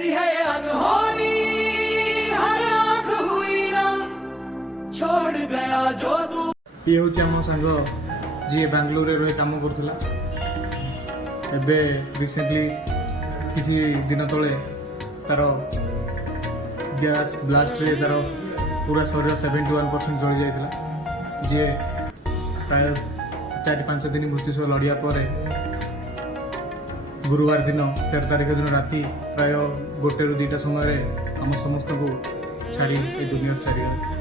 कैसी है ये अनहोनी, हर आँख हुई नम, छोड़ गया जो तू। ये हूँ आम सांग जी बांग्लोर रही काम करूला एबे रिसेंटली किसी दिन तले तार गैस ब्लास्ट रे तार पूरा शरीर 71% जली जाता जी प्राय 4-5 दिन मृत्यु सह लड़िया पर गुरुवार दिन 13 तारिख दिन राति प्राय 1-2 समय आम समस्त को छाड़ी ए दुनिया छाड़गले।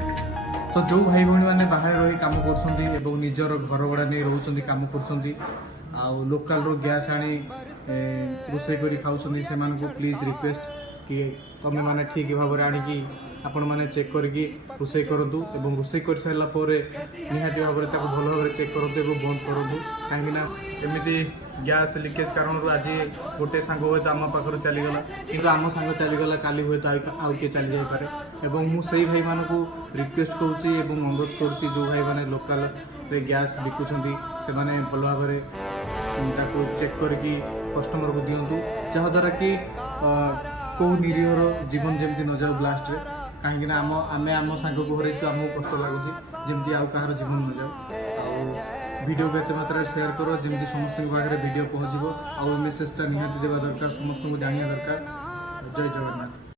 तो जो भाई भौणी मैंने बाहर रही काम कर निजर घर भड़ा नहीं रोच काम कर लोकल रो गैस आनी रोषे कर खाऊँ से प्लीज रिक्वेस्ट कि तुम मैंने ठीक भाव में आणिकी आपण मैंने चेक करके रोषे करूँ और रोषे कर सारापर निहाती भाव में भल भाव चेक करूँ और बंद करूँ कहीं एमती गैस लिकेज कारण आज गोटे सांग हे तो आम पाखर चलीगला कि आम सांग चलीगला काली हे तो आउ किए चली जापे और मुझे भाई मान को रिक्वेस्ट करुँची अनुरोध करुँची जो भाई मैंने लोकल गैस बिकुंट से भल भाव में चेक करके कस्टमर को दिंतु जहाद्वारा कि कौ निरीहर जीवन जमी न जाऊ ब्लास्ट रे कहीं आम आम सांग को हरई आमको कष्ट लगुच जमी आउ कहार जीवन न जाऊ वीडियो को एत मात्रा शेयर करो जमी समस्त पाखे वीडियो पहुँचो आउ मेसेजटा निहाती देवा दरकार समस्त को जाना दरकार। जय जगन्नाथ।